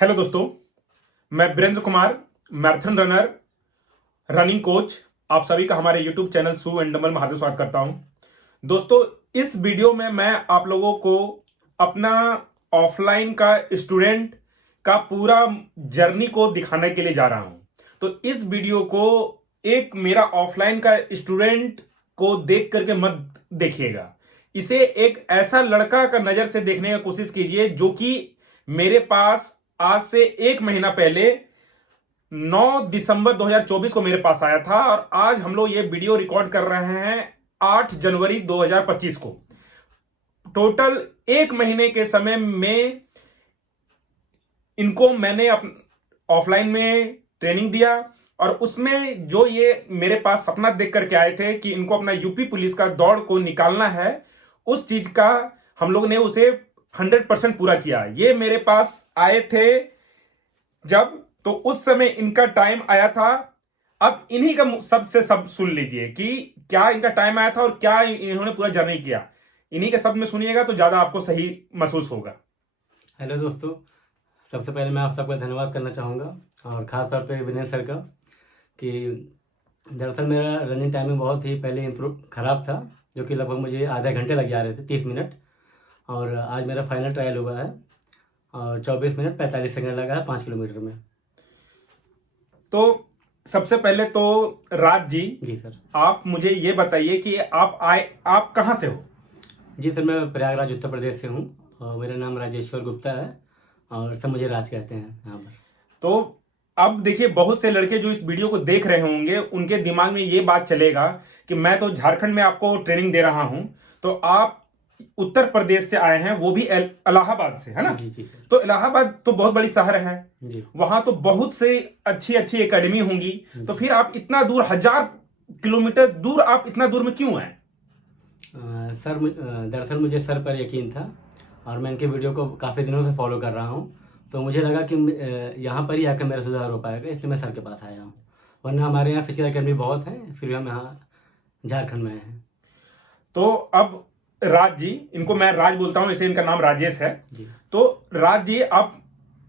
Hello दोस्तों, मैं Virendra Kumar, marathon runner, running coach. आप सभी का हमारे यूट्यूब चैनल सू एंड डंबल में हार्दिक स्वागत करता हूं। दोस्तों, इस वीडियो में मैं आप लोगों को अपना ऑफलाइन का स्टूडेंट का पूरा जर्नी को दिखाने के लिए जा रहा हूं। तो इस वीडियो को एक मेरा ऑफलाइन का स्टूडेंट को देख करके मत देखिएगा। इसे एक ऐसा लड़का का नजर से देखने की कोशिश कीजिए जो कि मेरे पास आज से एक महीना पहले 9 दिसंबर 2024 को मेरे पास आया था और आज हम लोग ये वीडियो रिकॉर्ड कर रहे हैं 8 जनवरी 2025 को। टोटल एक महीने के समय में इनको मैंने ऑफलाइन में ट्रेनिंग दिया और उसमें जो ये मेरे पास सपना देख करके आए थे कि इनको अपना यूपी पुलिस का दौड़ को निकालना है, उस चीज का हम लोग ने उसे 100% पूरा किया। ये मेरे पास आए थे जब, तो उस समय इनका टाइम आया था। अब इन्हीं का सबसे सब सुन लीजिए कि क्या इनका टाइम आया था और क्या इन्होंने पूरा जर्नी किया। इन्हीं के शब्द में सुनिएगा तो ज्यादा आपको सही महसूस होगा। हेलो दोस्तों, सबसे पहले मैं आप सबका धन्यवाद करना चाहूँगा और ख़ास तौर पे विनय सर का कि दरअसल मेरा रनिंग टाइमिंग बहुत ही पहले ख़राब था, जो कि लगभग मुझे आधे घंटे लग जा रहे थे, 30 मिनट। और आज मेरा फाइनल ट्रायल हुआ है और 24 मिनट 45 सेकंड लगा है 5 किलोमीटर में। तो सबसे पहले तो राज जी सर, आप मुझे ये बताइए कि आप कहाँ से हो? जी सर, मैं प्रयागराज उत्तर प्रदेश से हूँ और मेरा नाम राजेश्वर गुप्ता है और सब मुझे राज कहते हैं यहाँ पर। तो अब देखिए, बहुत से लड़के जो इस वीडियो को देख रहे होंगे उनके दिमाग में ये बात चलेगा कि मैं तो झारखंड में आपको ट्रेनिंग दे रहा हूं, तो आप उत्तर प्रदेश से आए हैं, वो भी इलाहाबाद से, है ना? जी। तो इलाहाबाद तो बहुत बड़ी शहर है जी। वहां तो बहुत से अच्छी अच्छी एकेडमी होंगी। तो फिर आप इतना दूर, 1000 किलोमीटर दूर, आप इतना दूर में क्यों आए? सर, दरअसल मुझे सर पर यकीन था और मैं इनके वीडियो को काफ़ी दिनों से फॉलो कर रहा हूँ, तो मुझे लगा कि यहाँ पर ही आकर मेरा सुधार हो पाएगा, इसलिए मैं सर के पास आया हूँ। वरना हमारे यहाँ फिजिकल एकेडमी बहुत हैं, फिर भी हम यहाँ झारखंड में हैं। तो अब राज जी, इनको मैं राज बोलता हूँ, इसे इनका नाम राजेश है जी। तो राज जी, आप,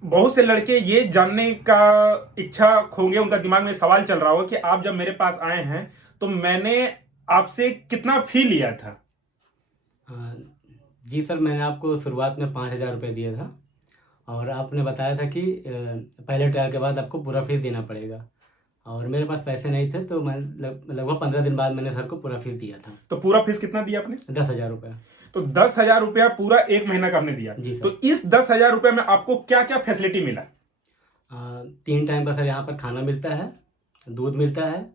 बहुत से लड़के ये जानने का इच्छा होंगे, उनका दिमाग में सवाल चल रहा हो कि आप जब मेरे पास आए हैं तो मैंने आपसे कितना फी लिया था? जी सर, मैंने आपको शुरुआत में 5,000 रुपये दिया था और आपने बताया था कि पहले ट्रायल के बाद आपको पूरा फीस देना पड़ेगा, और मेरे पास पैसे नहीं थे, तो मैं लगभग 15 दिन बाद मैंने सर को पूरा फीस दिया था। तो पूरा फीस कितना दिया आपने? 10,000 रुपये। तो 10,000 रुपया पूरा एक महीना का आपने दिया जी। तो इस 10,000 रुपये में आपको क्या क्या फैसिलिटी मिला? 3 टाइम पर सर यहाँ पर खाना मिलता है, दूध मिलता है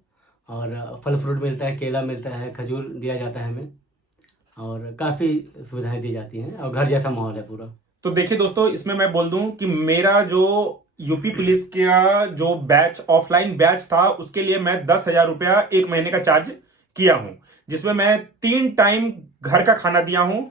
और फल फ्रूट मिलता है, केला मिलता है, खजूर दिया जाता है हमें, और काफ़ी सुविधाएं दी जाती हैं और घर जैसा माहौल है पूरा। तो देखिए दोस्तों, इसमें मैं बोल दूं कि मेरा जो यूपी पुलिस का जो बैच, ऑफलाइन बैच था, उसके लिए मैं 10,000 रुपया एक महीने का चार्ज किया हूं, जिसमें मैं 3 टाइम घर का खाना दिया हूं।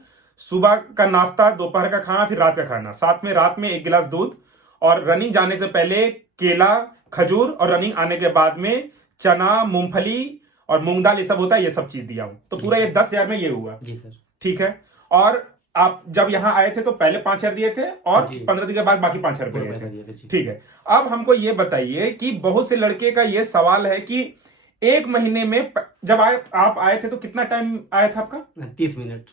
सुबह का नाश्ता, दोपहर का खाना, फिर रात का खाना, साथ में रात में 1 गिलास दूध, और रनिंग जाने से पहले केला, खजूर, और रनिंग आने के बाद में चना, मूंगफली और मूंग दाल, ये सब होता है, ये सब चीज दिया हूं। तो पूरा ये 10,000 में ये हुआ। जी सर। ठीक है। और आप जब यहाँ आए थे तो पहले 5,000 दिए थे और 15 दिन के बाद बाकी 5,000 रुपए दिए थे। ठीक है। अब हमको ये बताइए कि बहुत से लड़के का ये सवाल है कि एक महीने में जब आप आए थे तो कितना टाइम आया था आपका? 30 मिनट।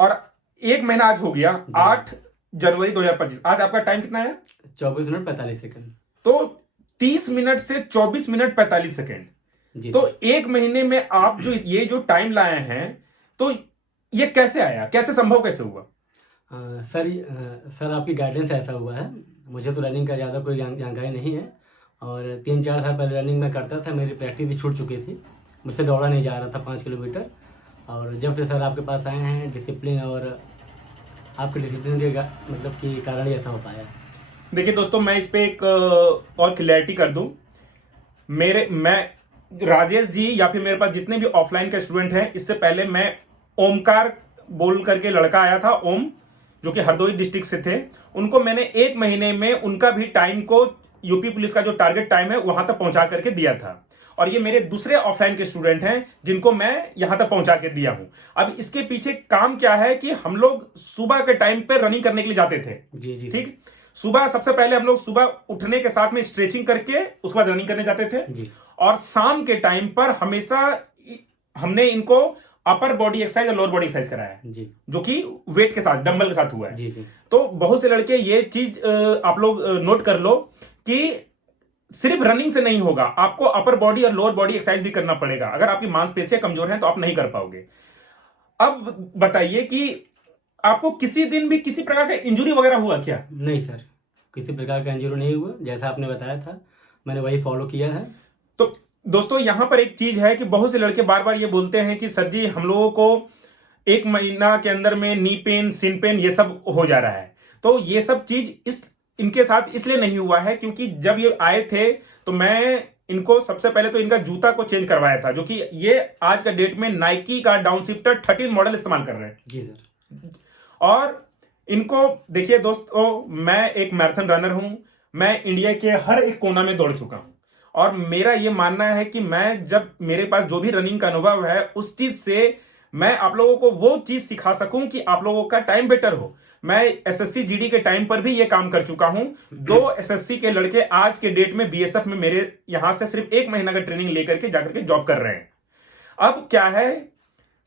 और एक महीना आज हो गया, 8 जनवरी 2025। आज आपका टाइम कितना है? 24 मिनट 45 सेकंड। तो 30 मिनट से 24 मिनट 45 सेकंड। तो एक महीने में आप ये जो टाइम लाए हैं, तो ये कैसे आया, कैसे संभव, कैसे हुआ? सर आपकी गाइडेंस ऐसा हुआ है। मुझे तो रनिंग का ज़्यादा कोई जानकारी नहीं है और 3-4 साल पहले रनिंग में करता था, मेरी प्रैक्टिस भी छूट चुकी थी, मुझसे दौड़ा नहीं जा रहा था 5 किलोमीटर। और जब से सर आपके पास आए हैं, डिसिप्लिन और आपके डिसिप्लिन के मतलब कि कारण ही ऐसा हो पाया। देखिए दोस्तों, मैं इस पे एक और क्लैरिटी कर दूं। मैं राजेश जी या फिर मेरे पास जितने भी ऑफलाइन के स्टूडेंट हैं, इससे पहले मैं ओमकार बोल करके लड़का आया था, ओम, जो कि हरदोई डिस्ट्रिक्ट से थे। उनको मैंने एक महीने में उनका भी टाइम को, यूपी पुलिस का जो टारगेट टाइम है, वहां तक पहुंचा करके दिया था। और ये मेरे दूसरे ऑफलाइन के स्टूडेंट हैं जिनको मैं यहां तक पहुंचा के दिया हूं। अब इसके पीछे काम क्या है कि हम लोग सुबह के टाइम पे रनिंग करने के लिए जाते थे। जी। ठीक। सुबह सबसे पहले हम लोग सुबह उठने के साथ में स्ट्रेचिंग करके उसके बाद रनिंग करने जाते थे जी और शाम के टाइम पर हमेशा हमने इनको अपर बॉडी एक्सरसाइज और लोअर बॉडी एक्सरसाइज कराया है, जी जो कि वेट के साथ डंबल के साथ हुआ है। जी जी तो बहुत से लड़के ये चीज आप लोग नोट कर लो कि सिर्फ रनिंग से नहीं होगा, आपको अपर बॉडी और लोअर बॉडी एक्सरसाइज भी करना पड़ेगा। अगर आपकी मांसपेशियां कमजोर हैं तो आप नहीं कर पाओगे। अब बताइए कि आपको किसी दिन भी किसी प्रकार का इंजुरी वगैरह हुआ क्या? नहीं सर, किसी प्रकार का इंजरी नहीं हुआ, जैसा आपने बताया था मैंने वही फॉलो किया है। तो दोस्तों यहां पर एक चीज है कि बहुत से लड़के बार बार ये बोलते हैं कि सर जी हम लोगों को 1 महीना के अंदर में नी पेन, सिन पेन ये सब हो जा रहा है। तो ये सब चीज इनके साथ इसलिए नहीं हुआ है क्योंकि जब ये आए थे तो मैं इनको सबसे पहले तो इनका जूता को चेंज करवाया था, जो कि ये आज का डेट में नाइकी का डाउनशिफ्टर 13 मॉडल इस्तेमाल कर रहे हैं। जी सर। और इनको देखिए दोस्तों, मैं एक मैराथन रनर हूं, मैं इंडिया के हर एक कोना में दौड़ चुका हूं और मेरा ये मानना है कि मैं जब मेरे पास जो भी रनिंग का अनुभव है उस चीज से मैं आप लोगों को वो चीज सिखा सकूं कि आप लोगों का टाइम बेटर हो। मैं एसएससी जीडी के टाइम पर भी ये काम कर चुका हूं। 2 एसएससी के लड़के आज के डेट में बीएसएफ में मेरे यहां से सिर्फ 1 महीना का ट्रेनिंग लेकर के जाकर के जॉब कर रहे हैं। अब क्या है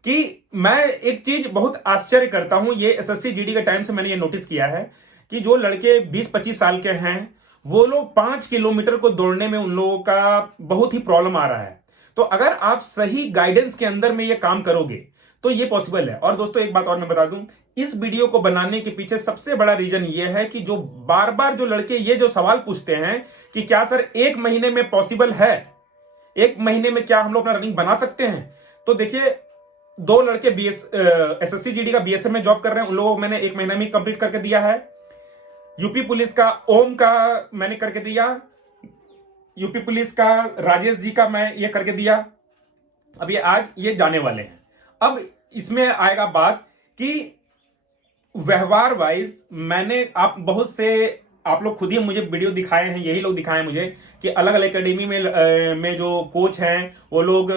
कि मैं एक चीज बहुत आश्चर्य करता हूं, ये एसएससी जीडी के टाइम से मैंने ये नोटिस किया है कि जो लड़के 20-25 साल के हैं वो लोग 5 किलोमीटर को दौड़ने में उन लोगों का बहुत ही प्रॉब्लम आ रहा है। तो अगर आप सही गाइडेंस के अंदर में ये काम करोगे तो ये पॉसिबल है। और दोस्तों एक बात और मैं बता दूं, इस वीडियो को बनाने के पीछे सबसे बड़ा रीजन ये है कि जो बार बार जो लड़के ये जो सवाल पूछते हैं कि क्या सर 1 महीने में पॉसिबल है, 1 महीने में क्या हम लोग अपना रनिंग बना सकते हैं? तो देखिए 2 लड़के एसएससी जीडी का बीएसएफ में जॉब कर रहे हैं, उन लोगों को मैंने 1 महीना में कंप्लीट करके दिया है। यूपी पुलिस का ओम का मैंने करके दिया, यूपी पुलिस का राजेश जी का मैं ये करके दिया। अब ये आज ये जाने वाले हैं। अब इसमें आएगा बात कि व्यवहार वाइज मैंने बहुत से आप लोग खुद ही मुझे वीडियो दिखाए हैं, यही लोग दिखाए मुझे कि अलग अलग एकेडमी में जो कोच हैं वो लोग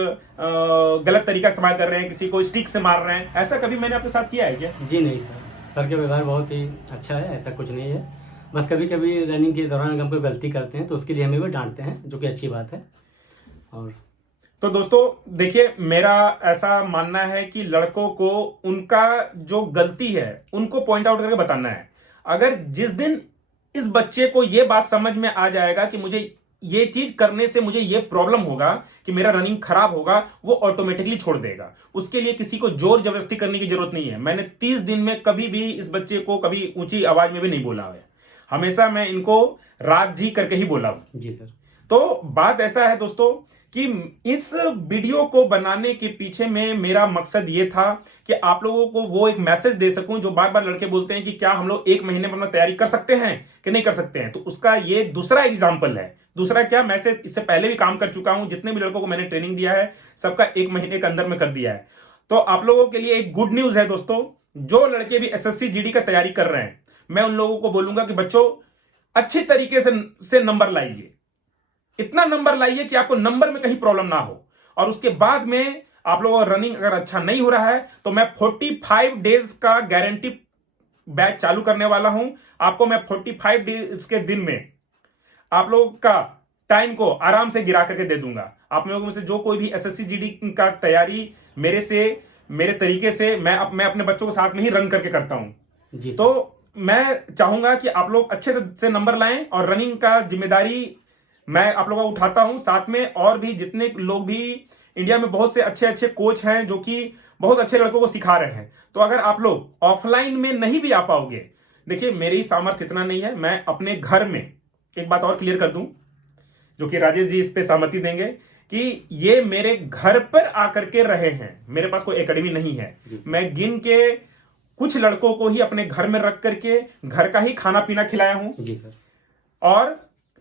गलत तरीका इस्तेमाल कर रहे हैं, किसी को स्टिक से मार रहे हैं। ऐसा कभी मैंने आपके साथ किया है क्या? जी नहीं सर, सर का व्यवहार बहुत ही अच्छा है, ऐसा कुछ नहीं है। बस कभी कभी रनिंग के दौरान हम कोई गलती करते हैं तो उसके लिए हमें वो डांटते हैं, जो कि अच्छी बात है। और तो दोस्तों देखिए मेरा ऐसा मानना है कि लड़कों को उनका जो गलती है उनको पॉइंट आउट करके बताना है। अगर जिस दिन इस बच्चे को यह बात समझ में आ जाएगा कि मुझे ये चीज करने से मुझे ये प्रॉब्लम होगा कि मेरा रनिंग खराब होगा, वो ऑटोमेटिकली छोड़ देगा। उसके लिए किसी को जोर जबरदस्ती करने की जरूरत नहीं है। मैंने 30 दिन में कभी भी इस बच्चे को कभी ऊंची आवाज में भी नहीं बोला है, हमेशा मैं इनको रात जी करके ही बोला हूं। जी सर। तो बात ऐसा है दोस्तों कि इस वीडियो को बनाने के पीछे में मेरा मकसद ये था कि आप लोगों को वो एक मैसेज दे सकूं। जो बार बार लड़के बोलते हैं कि क्या हम लोग 1 महीने में अपना तैयारी कर सकते हैं कि नहीं कर सकते हैं, तो उसका ये दूसरा एग्जाम्पल है। दूसरा क्या, मैं इससे पहले भी काम कर चुका हूं, जितने भी लड़कों को मैंने ट्रेनिंग दिया है सबका 1 महीने के अंदर में कर दिया है। तो आप लोगों के लिए एक गुड न्यूज है दोस्तों, जो लड़के भी एसएससी जीडी का तैयारी कर रहे हैं, मैं उन लोगों को बोलूंगा कि बच्चों अच्छी तरीके से नंबर लाइए, इतना नंबर लाइए कि आपको नंबर में कहीं प्रॉब्लम ना हो। और उसके बाद में आप लोगों का रनिंग अगर अच्छा नहीं हो रहा है तो मैं 45 डेज का गारंटी बैच चालू करने वाला हूं। आपको मैं 45 डेज के दिन में आप लोगों का टाइम को आराम से गिरा करके दे दूंगा। आप लोगों में से जो कोई भी एसएससी जीडी का तैयारी मेरे तरीके से मैं अपने बच्चों के साथ में ही रन करके करता हूं। जी तो मैं चाहूंगा कि आप लोग अच्छे से नंबर लाएं और रनिंग का जिम्मेदारी मैं आप लोगों को उठाता हूं। साथ में और भी जितने लोग भी इंडिया में बहुत से अच्छे अच्छे कोच हैं जो कि बहुत अच्छे लड़कों को सिखा रहे हैं। तो अगर आप लोग ऑफलाइन में नहीं भी आ पाओगे, देखिए मेरी सामर्थ्य इतना नहीं है, मैं अपने घर में एक बात और क्लियर कर दूं, जो कि राजेश जी इस पे सहमति देंगे कि ये मेरे घर पर आकर के रहे हैं, मेरे पास कोई एकेडमी नहीं है। मैं गिन के कुछ लड़कों को ही अपने घर में रख करके घर का ही खाना पीना खिलाया हूं। जी सर। और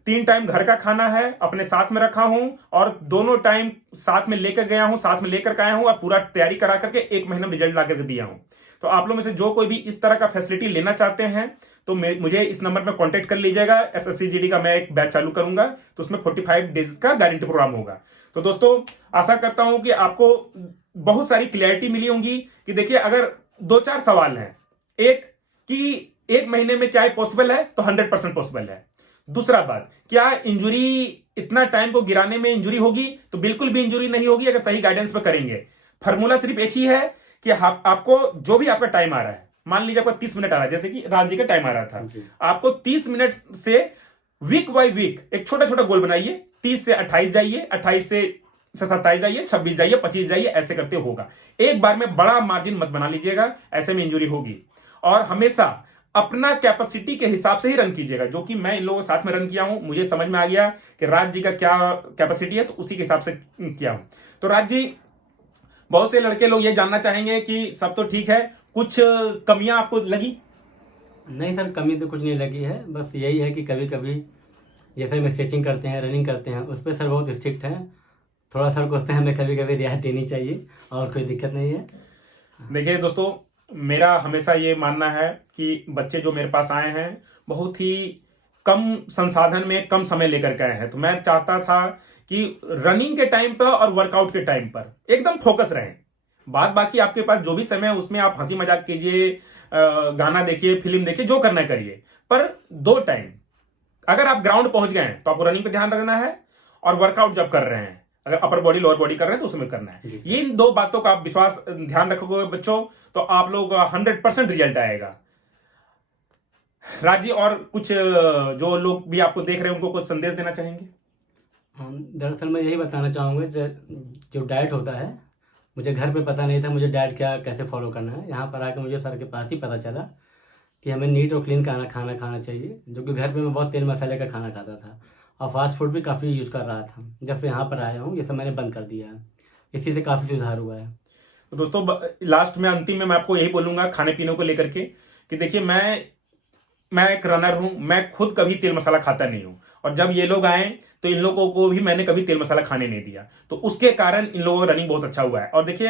3 टाइम घर का खाना है अपने साथ में रखा हूं और दोनों टाइम साथ में लेकर गया हूं, साथ में लेकर आया हूं और पूरा तैयारी करा करके 1 महीना में रिजल्ट ला करके दिया हूं। तो आप लोग में से जो कोई भी इस तरह का फैसिलिटी लेना चाहते हैं तो मुझे इस नंबर पर कांटेक्ट कर लीजिएगा। एसएससी जीडी का मैं एक बैच चालू करूंगा, तो उसमें 45 डेज का गारंटी प्रोग्राम होगा। तो दोस्तों आशा करता हूं कि आपको बहुत सारी क्लैरिटी मिली होंगी कि देखिए अगर 2-4 सवाल हैं। एक कि एक महीने में क्या है पॉसिबल है, तो 100% पॉसिबल है। दूसरा बात, क्या इंजुरी इतना टाइम को गिराने में इंजुरी होगी, तो बिल्कुल भी इंजुरी नहीं होगी अगर सही गाइडेंस पे करेंगे। फॉर्मूला सिर्फ एक ही है कि आपको जो भी आपका टाइम आ रहा है, मान लीजिए आपका 30 मिनट आ रहा है, जैसे कि राज जी का टाइम आ रहा था, आपको 30 मिनट से वीक बाय वीक एक छोटा छोटा गोल बनाइए। 30 से 28 जाइए, 28 से 27 जाइए, 26 जाइए, 25 जाइए, ऐसे करते होगा। एक बार में बड़ा मार्जिन मत बना लीजिएगा, ऐसे में इंजुरी होगी। और हमेशा अपना कैपेसिटी के हिसाब से ही रन कीजिएगा, जो कि मैं इन लोगों के साथ में रन किया हूं। मुझे समझ में आ गया कि राज जी का क्या कैपेसिटी है, तो उसी के हिसाब से किया हूं। तो राज जी, बहुत से लड़के लोग ये जानना चाहेंगे कि सब तो ठीक है, कुछ कमियां आपको लगी? नहीं सर, कमी तो कुछ नहीं लगी है, बस यही है कि कभी कभी जैसे हम स्ट्रेचिंग करते हैं, रनिंग करते हैं, उस पर सर बहुत स्ट्रिक्ट है। थोड़ा सर को हमें कभी कभी रियायत देनी चाहिए, और कोई दिक्कत नहीं है। देखिए दोस्तों, मेरा हमेशा ये मानना है कि बच्चे जो मेरे पास आए हैं बहुत ही कम संसाधन में कम समय लेकर के आए हैं, तो मैं चाहता था कि रनिंग के टाइम पर और वर्कआउट के टाइम पर एकदम फोकस रहें। बात बाकी आपके पास जो भी समय है उसमें आप हंसी मजाक कीजिए, गाना देखिए, फिल्म देखिए, जो करना करिए, पर 2 टाइम अगर आप ग्राउंड पहुंच गए हैं तो आपको रनिंग पे ध्यान रखना है, और वर्कआउट जब कर रहे हैं, अगर अपर बॉडी लोअर बॉडी कर रहे हैं तो उसमें करना है। ये इन 2 बातों का आप विश्वास ध्यान रखोगे बच्चों, तो आप लोग 100% रिजल्ट आएगा। राजी, और कुछ जो लोग भी आपको देख रहे हैं उनको कुछ संदेश देना चाहेंगे? दरअसल मैं यही बताना चाहूँगा, जो डाइट होता है, मुझे घर पे पता नहीं था मुझे डाइट क्या कैसे फॉलो करना है। यहाँ पर आकर मुझे सर के पास ही पता चला कि हमें नीट और क्लीन खाना चाहिए, जो कि घर पे मैं बहुत तेल मसाले का खाना खाता था, और फास्ट फूड भी काफ़ी यूज़ कर रहा था। जब से यहाँ पर आया हूँ ये सब मैंने बंद कर दिया है, इसी से काफ़ी सुधार हुआ है। तो दोस्तों, लास्ट में अंतिम में मैं आपको यही बोलूंगा खाने पीने को लेकर के, कि देखिए मैं एक रनर हूं, मैं खुद कभी तेल मसाला खाता नहीं हूं, और जब ये लोग आए तो इन लोगों को भी मैंने कभी तेल मसाला खाने नहीं दिया, तो उसके कारण इन लोगों का रनिंग बहुत अच्छा हुआ है। और देखिए,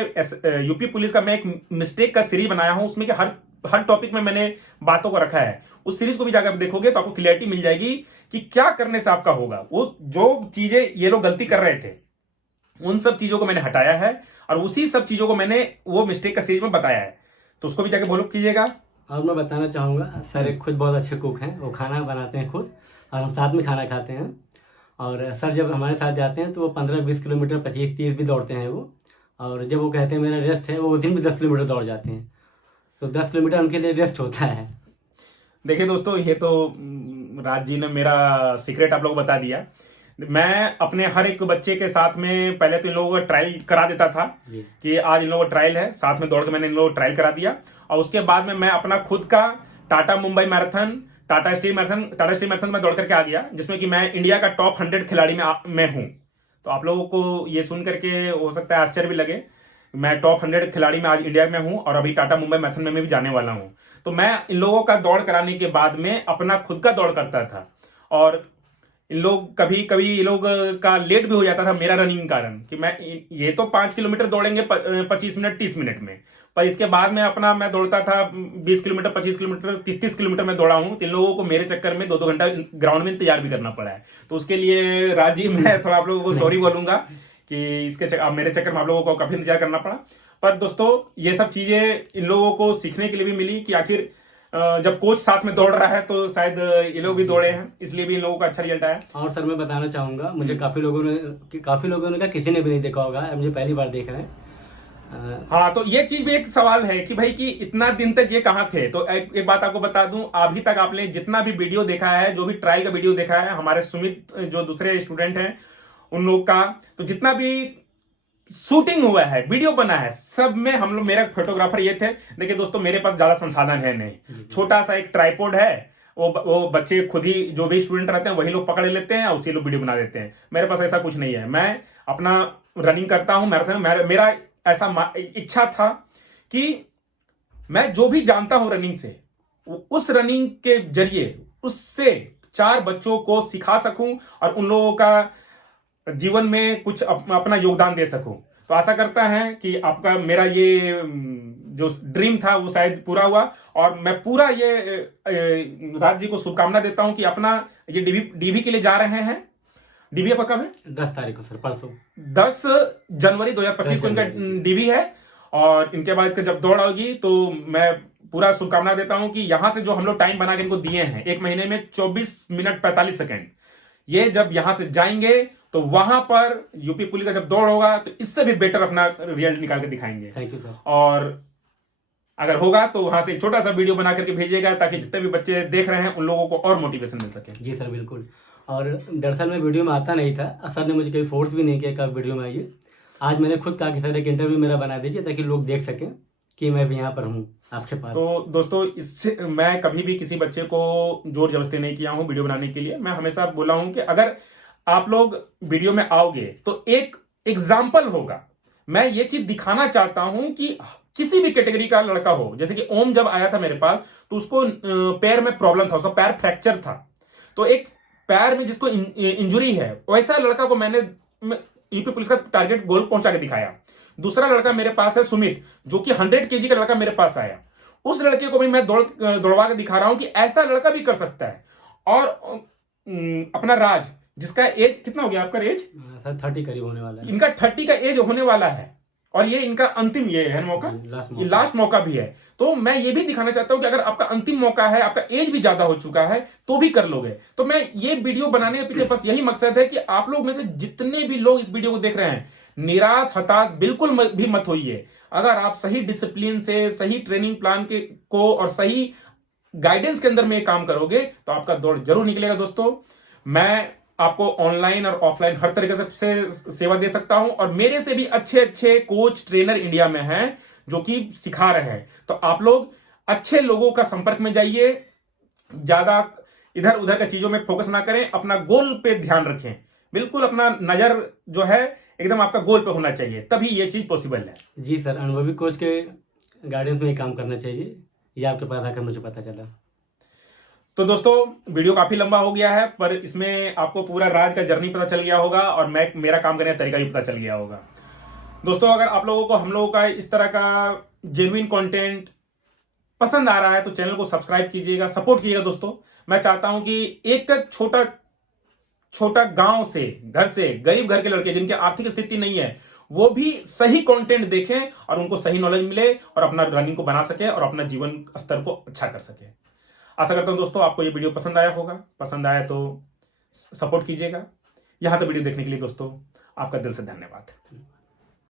यूपी पुलिस का मैं एक मिस्टेक का सीरीज बनाया हूं, उसमें कि हर टॉपिक में मैंने बातों को रखा है। उस सीरीज को भी जाकर देखोगे तो आपको क्लियरिटी मिल जाएगी कि क्या करने से आपका होगा। वो जो चीजें ये लोग गलती कर रहे थे, उन सब चीजों को मैंने हटाया है, और उसी सब चीजों को मैंने वो मिस्टेक का सीरीज में बताया है, तो उसको भी जाके फॉलो कीजिएगा। और मैं बताना चाहूँगा, सर एक खुद बहुत अच्छे कुक हैं, वो खाना बनाते हैं खुद, और हम साथ में खाना खाते हैं। और सर जब हमारे साथ जाते हैं तो वो 15-20 किलोमीटर, 25-30 भी दौड़ते हैं वो। और जब वो कहते हैं मेरा रेस्ट है, वो उस दिन भी 10 किलोमीटर दौड़ जाते हैं, तो 10 किलोमीटर उनके लिए रेस्ट होता है। देखिए दोस्तों, ये तो राज जी ने मेरा सीक्रेट आप लोगों को बता दिया। मैं अपने हर एक बच्चे के साथ में पहले तो इन लोगों का ट्रायल करा देता था कि आज इन लोगों का ट्रायल है, साथ में दौड़ के मैंने इन लोगों को ट्रायल करा दिया, और उसके बाद में मैं अपना खुद का Tata Mumbai marathon, Tata steel marathon में दौड़ करके आ गया, जिसमें कि मैं इंडिया का टॉप 100 खिलाड़ी में हूं। तो आप लोगों को ये सुन करके हो सकता है आश्चर्य भी लगे, मैं टॉप 100 खिलाड़ी में आज इंडिया में हूं, और अभी टाटा मुंबई मैराथन में भी जाने वाला हूं। तो मैं इन लोगों का दौड़ कराने के बाद में अपना खुद का दौड़ करता था, और इन लोग कभी कभी ये लोग का लेट भी हो जाता था मेरा रनिंग कारण, कि मैं ये तो 5 किलोमीटर दौड़ेंगे 25 मिनट 30 मिनट में, पर इसके बाद में अपना मैं दौड़ता था 20 किलोमीटर 25 किलोमीटर 30 किलोमीटर में दौड़ा हूं। तो इन लोगों को मेरे चक्कर में 2-2 घंटा ग्राउंड में इंतजार भी करना पड़ा है। तो उसके लिए राजी मैं थोड़ा आप लोगों को सॉरी बोलूंगा कि मेरे चक्कर में आप लोगों को काफी इंतजार करना पड़ा। पर दोस्तों, ये सब चीजें इन लोगों को सीखने के लिए भी मिली कि आखिर जब कोच साथ में दौड़ रहा है तो शायद ये लोग भी दौड़े हैं, इसलिए भी इन लोगों का अच्छा रिजल्ट आया। और सर मैं बताना चाहूँगा, मुझे काफ़ी लोगों ने कहा, किसी ने भी नहीं देखा होगा, मुझे पहली बार देख रहे हैं। हाँ, तो ये चीज भी एक सवाल है कि भाई कि इतना दिन तक ये कहाँ थे। तो एक बात आपको बता दूं, अभी तक आपने जितना भी वीडियो देखा है, जो भी ट्रायल का वीडियो देखा है, हमारे सुमित जो दूसरे स्टूडेंट हैं उन लोग का, तो जितना भी शूटिंग हुआ है, वीडियो बना है, सब में हम लोग, मेरा फोटोग्राफर ये थे। देखिए दोस्तों, मेरे पास ज्यादा संसाधन है नहीं, छोटा सा एक ट्राइपॉड है, वो बच्चे खुद ही जो भी स्टूडेंट रहते हैं वही लोग पकड़ लेते हैं और उसी लोग वीडियो बना देते हैं। मेरे पास ऐसा कुछ नहीं है। मैं अपना रनिंग करता हूं मैराथन, मेरा ऐसा इच्छा था कि मैं जो भी जानता हूं रनिंग से, उस रनिंग के जरिए उससे 4 बच्चों को सिखा सकूं और उन लोगों का जीवन में कुछ अपना योगदान दे सकूं। तो आशा करता है कि आपका मेरा ये जो ड्रीम था वो शायद पूरा हुआ, और मैं पूरा ये राज जी को शुभकामना देता हूं कि अपना ये डीवी के लिए जा रहे हैं। डीवी आपका कब है? 10 तारीख को सर, परसों 10 जनवरी 2025 को इनका डीवी है, और इनके बाद इसका जब दौड़ होगी तो मैं पूरा शुभकामना देता हूं कि यहां से जो हम लोग टाइम बना के इनको दिए हैं 1 महीने में 24 मिनट 45 सेकेंड, ये जब यहां से जाएंगे तो वहां पर यूपी पुलिस का जब दौड़ होगा तो इससे भी बेटर अपना रिजल्ट निकाल के दिखाएंगे। Thank you sir. और अगर होगा तो वहां से एक छोटा सा वीडियो बना करके भेजिएगा ताकि जितने भी बच्चे देख रहे हैं उन लोगों को और मोटिवेशन मिल सके। जी सर बिल्कुल। और दरअसल मैं वीडियो में आता नहीं था, सर ने मुझे कभी फोर्स भी नहीं किया कि आप वीडियो में आइए। आज मैंने खुद कहा कि सर एक इंटरव्यू मेरा बना दीजिए ताकि लोग देख सकें कि मैं भी यहाँ पर हूँ आपके पास। तो दोस्तों, इससे मैं कभी भी किसी बच्चे को जोर जबरदस्ती नहीं किया हूँ वीडियो बनाने के लिए। मैं हमेशा बोला हूँ कि अगर आप लोग वीडियो में आओगे तो एक एग्जाम्पल होगा। मैं ये चीज दिखाना चाहता हूं कि किसी भी कैटेगरी का लड़का हो, जैसे कि ओम जब आया था मेरे पास तो उसको पैर में प्रॉब्लम था, उसका पैर फ्रैक्चर था, तो एक पैर में जिसको इंजुरी है वैसा लड़का को मैंने यूपी पुलिस का टारगेट गोल पहुंचा के दिखाया। दूसरा लड़का मेरे पास है सुमित, जो कि 100 kg का लड़का मेरे पास आया, उस लड़के को भी मैं दौड़वा के दिखा रहा हूं कि ऐसा लड़का भी कर सकता है। और अपना राज, जिसका एज कितना हो गया आपका एज? सर 30 करीब होने वाला है। इनका 30 का एज होने वाला है और ये इनका अंतिम ये है मौका, ये लास्ट मौका भी है। तो मैं ये भी दिखाना चाहता हूं कि अगर आपका अंतिम मौका है, आपका एज भी ज्यादा हो चुका है तो भी कर लोगे। तो मैं ये वीडियो बनाने के पीछे बस यही मकसद है कि आप लोग में से जितने भी लोग इस वीडियो को देख रहे हैं, निराश हताश बिल्कुल भी मत होइए। अगर आप सही डिसिप्लिन से, सही ट्रेनिंग प्लान के को और सही गाइडेंस के अंदर में काम करोगे तो आपका दौड़ जरूर निकलेगा। दोस्तों, मैं आपको ऑनलाइन और ऑफलाइन हर तरीके से सेवा दे सकता हूं और मेरे से भी अच्छे अच्छे कोच ट्रेनर इंडिया में हैं जो कि सिखा रहे हैं। तो आप लोग अच्छे लोगों का संपर्क में जाइए, ज्यादा इधर उधर की चीजों में फोकस ना करें, अपना गोल पे ध्यान रखें। बिल्कुल अपना नजर जो है एकदम आपका गोल पे होना चाहिए, तभी ये चीज पॉसिबल है। जी सर, अनुभवी कोच के गाइडेंस में ही काम करना चाहिए, ये आपके पास आकर मुझे पता चला। तो दोस्तों, वीडियो काफी लंबा हो गया है पर इसमें आपको पूरा राज का जर्नी पता चल गया होगा और मेरा काम करने का तरीका भी पता चल गया होगा। दोस्तों, अगर आप लोगों को हम लोगों का इस तरह का जेन्युइन कंटेंट पसंद आ रहा है तो चैनल को सब्सक्राइब कीजिएगा, सपोर्ट कीजिएगा। दोस्तों, मैं चाहता हूं कि एक छोटा गांव से, घर से, गरीब घर के लड़के जिनकी आर्थिक स्थिति नहीं है वो भी सही कंटेंट देखें और उनको सही नॉलेज मिले और अपना रनिंग को बना सके और अपना जीवन स्तर को अच्छा कर सके। आशा करता हूं दोस्तों आपको ये वीडियो पसंद आया होगा। पसंद आया तो सपोर्ट कीजिएगा। यहां तक वीडियो देखने के लिए दोस्तों आपका दिल से धन्यवाद।